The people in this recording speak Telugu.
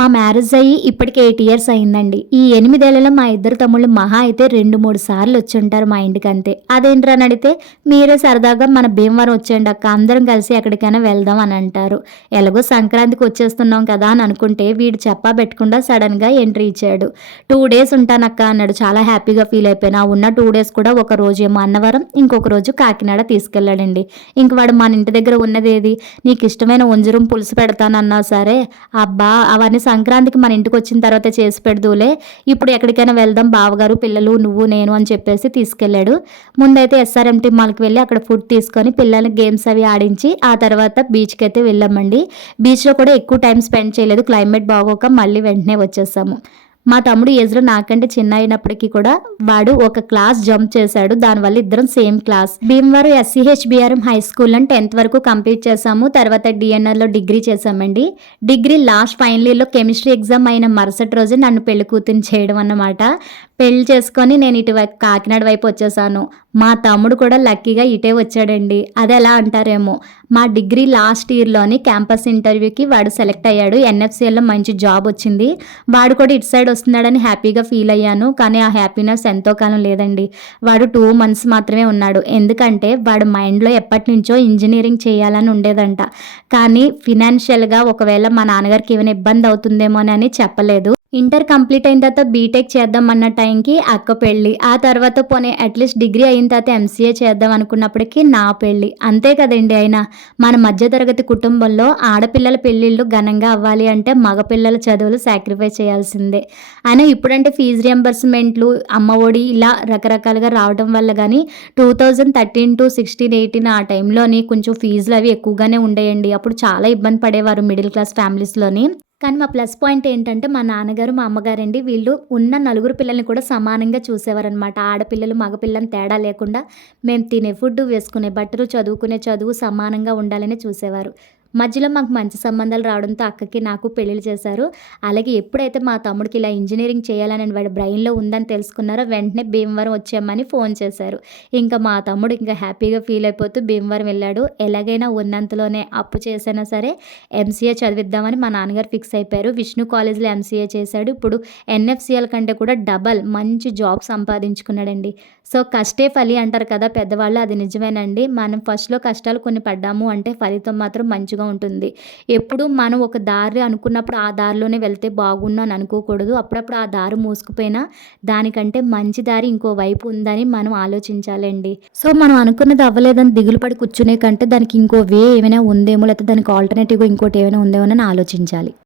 మా మ్యారేజ్ అయ్యి ఇప్పటికి 8 ఇయర్స్ అయిందండి. ఈ 8 ఏళ్లలో మా ఇద్దరు తమ్ముళ్ళు మహా అయితే 2, 3 సార్లు వచ్చుంటారు మా ఇంటికంతే. అదేంట్రా అని అడిగితే, "మీరే సరదాగా మన భీమవరం వచ్చేయండి అక్క, అందరం కలిసి ఎక్కడికైనా వెళ్దాం" అని అంటారు. ఎలాగో సంక్రాంతికి వచ్చేస్తున్నాం కదా అని అనుకుంటే, వీడు చెప్పా పెట్టకుండా సడెన్‌గా ఎంట్రీ ఇచ్చాడు. 2 డేస్ ఉంటానక్క అన్నాడు. చాలా హ్యాపీగా ఫీల్ అయిపోయాను. ఆ ఉన్న 2 డేస్ కూడా ఒక రోజేమో అన్నవరం, ఇంకొక రోజు కాకినాడ తీసుకెళ్ళాడండి. ఇంక వాడు మన ఇంటి దగ్గర ఉన్నదేది, "నీకిష్టమైన వంజరం పులుసు పెడతానన్నా సరే, అబ్బా! అవన్నీ సంక్రాంతికి మన ఇంటికొచ్చిన తర్వాత చేసి పెడదువులే. ఇప్పుడు ఎక్కడికైనా వెళ్దాం బావగారు, పిల్లలు, నువ్వు, నేను" అని చెప్పేసి తీసుకెళ్ళాడు. ముందైతే ఎస్ఆర్ఎంటీ మాల్‌కి వెళ్ళి అక్కడ ఫుడ్ తీసుకొని పిల్లలకి గేమ్స్ అవి ఆడించి, ఆ తర్వాత బీచ్‌కైతే వెళ్ళామండి. బీచ్‌లో కూడా ఎక్కువ టైం స్పెండ్ చేయలేదు. క్లైమేట్ బాగోక మళ్ళీ వెంటనే వచ్చేసాము. మా తమ్ముడు ఏజ్‌లో నాకంటే చిన్న అయినప్పటికీ కూడా వాడు ఒక క్లాస్ జంప్ చేశాడు. దానివల్ల ఇద్దరం సేమ్ క్లాస్. భీమవరం ఎస్సీహెచ్‌బీఆర్‌ఎం హై స్కూల్‌లో 10థ్ వరకు కంప్లీట్ చేశాము. తర్వాత డిఎన్ఆర్‌లో డిగ్రీ చేశామండి. డిగ్రీ లాస్ట్ ఫైనల్ ఇయర్‌లో కెమిస్ట్రీ ఎగ్జామ్ అయిన మరుసటి రోజే నన్ను పెళ్లి కూతురిని చేయడం అన్నమాట. పెళ్లి చేసుకొని నేను ఇటువైపు కాకినాడ వైపు వచ్చేసాను. మా తమ్ముడు కూడా లక్కీగా ఇటే వచ్చాడండి. అదెలా అంటారేమో, మా డిగ్రీ లాస్ట్ ఇయర్‌లోని క్యాంపస్ ఇంటర్వ్యూకి వాడు సెలెక్ట్ అయ్యాడు. ఎన్ఎఫ్‌సీఎల్‌లో మంచి జాబ్ వచ్చింది. వాడు కూడా ఇటు సైడ్ వస్తున్నాడని హ్యాపీగా ఫీల్ అయ్యాను. కానీ ఆ హ్యాపీనెస్ ఎంతో కాలం లేదండి. వాడు 2 మంత్స్ మాత్రమే ఉన్నాడు. ఎందుకంటే వాడి మైండ్‌లో ఎప్పటినుంచో ఇంజినీరింగ్ చేయాలని ఉండేదంట. కానీ ఫినాన్షియల్‌గా ఒకవేళ మా నాన్నగారికి ఏమైనా ఇబ్బంది అవుతుందేమోనని చెప్పలేదు. ఇంటర్ కంప్లీట్ అయిన తర్వాత బీటెక్ చేద్దాం అన్న టైంకి అక్క పెళ్లి. ఆ తర్వాత పోనీ అట్లీస్ట్ డిగ్రీ అయిన తర్వాత ఎంసీఏ చేద్దాం అనుకున్నప్పటికీ నా పెళ్లి. అంతే కదండీ! అయినా మన మధ్యతరగతి కుటుంబంలో ఆడపిల్లల పెళ్ళిళ్ళు ఘనంగా అవ్వాలి అంటే మగపిల్లల చదువులు సాక్రిఫైస్ చేయాల్సిందే. అయినా ఇప్పుడంటే ఫీజు రియంబర్స్‌మెంట్లు, అమ్మఒడి ఇలా రకరకాలుగా రావడం వల్ల గానీ 2013-16, 18 ఆ టైంలోని కొంచెం ఫీజులు అవి ఎక్కువగానే ఉండేయండి. అప్పుడు చాలా ఇబ్బంది పడేవారు మిడిల్ క్లాస్ ఫ్యామిలీస్‌లోని. కానీ మా ప్లస్ పాయింట్ ఏంటంటే మా నాన్నగారు, మా అమ్మగారండి వీళ్ళు ఉన్న నలుగురు పిల్లల్ని కూడా సమానంగా చూసేవారనమాట. ఆడపిల్లలు, మగపిల్లని తేడా లేకుండా మేము తినే ఫుడ్డు, వేసుకునే బట్టలు, చదువుకునే చదువు సమానంగా ఉండాలని చూసేవారు. మధ్యలో మాకు మంచి సంబంధాలు రావడంతో అక్కకి, నాకు పెళ్ళిళ్ళు చేశారు. అలాగే ఎప్పుడైతే మా తమ్ముడికి ఇలా ఇంజినీరింగ్ చేయాలని వాడి బ్రెయిన్‌లో ఉందని తెలుసుకున్నారో వెంటనే భీమవరం వచ్చేయమ్మని ఫోన్ చేశారు. ఇంకా మా తమ్ముడు ఇంకా హ్యాపీగా ఫీల్ అయిపోతూ భీమవరం వెళ్ళాడు. ఎలాగైనా ఉన్నంతలోనే అప్పు చేసైనా సరే ఎంసీఏ చదివిద్దామని మా నాన్నగారు ఫిక్స్ అయిపోయారు. విష్ణు కాలేజ్‌లో ఎంసీఏ చేశాడు. ఇప్పుడు ఎన్ఎఫ్‌సీఎల్ కంటే కూడా డబల్ మంచి జాబ్ సంపాదించుకున్నాడండి. సో, కష్టే ఫలి అంటారు కదా పెద్దవాళ్ళు, అది నిజమేనండి. మనం ఫస్ట్‌లో కష్టాలు కొన్ని పడ్డాము అంటే ఫలితం మాత్రం మంచిగా ఉంటుంది. ఎప్పుడు మనం ఒక దారి అనుకున్నప్పుడు ఆ దారిలోనే వెళ్తే బాగుండు అని అనుకోకూడదు. అప్పుడప్పుడు ఆ దారి మూసుకుపోయినా దానికంటే మంచి దారి ఇంకో వైపు ఉందని మనం ఆలోచించాలండి. సో, మనం అనుకున్నది అవ్వలేదని దిగులు పడి కూర్చునే కంటే దానికి ఇంకో వే ఏమైనా ఉందేమో, లేకపోతే దానికి ఆల్టర్‌నేటివ్‌గా ఇంకోటి ఏమైనా ఉందేమోనని ఆలోచించాలి.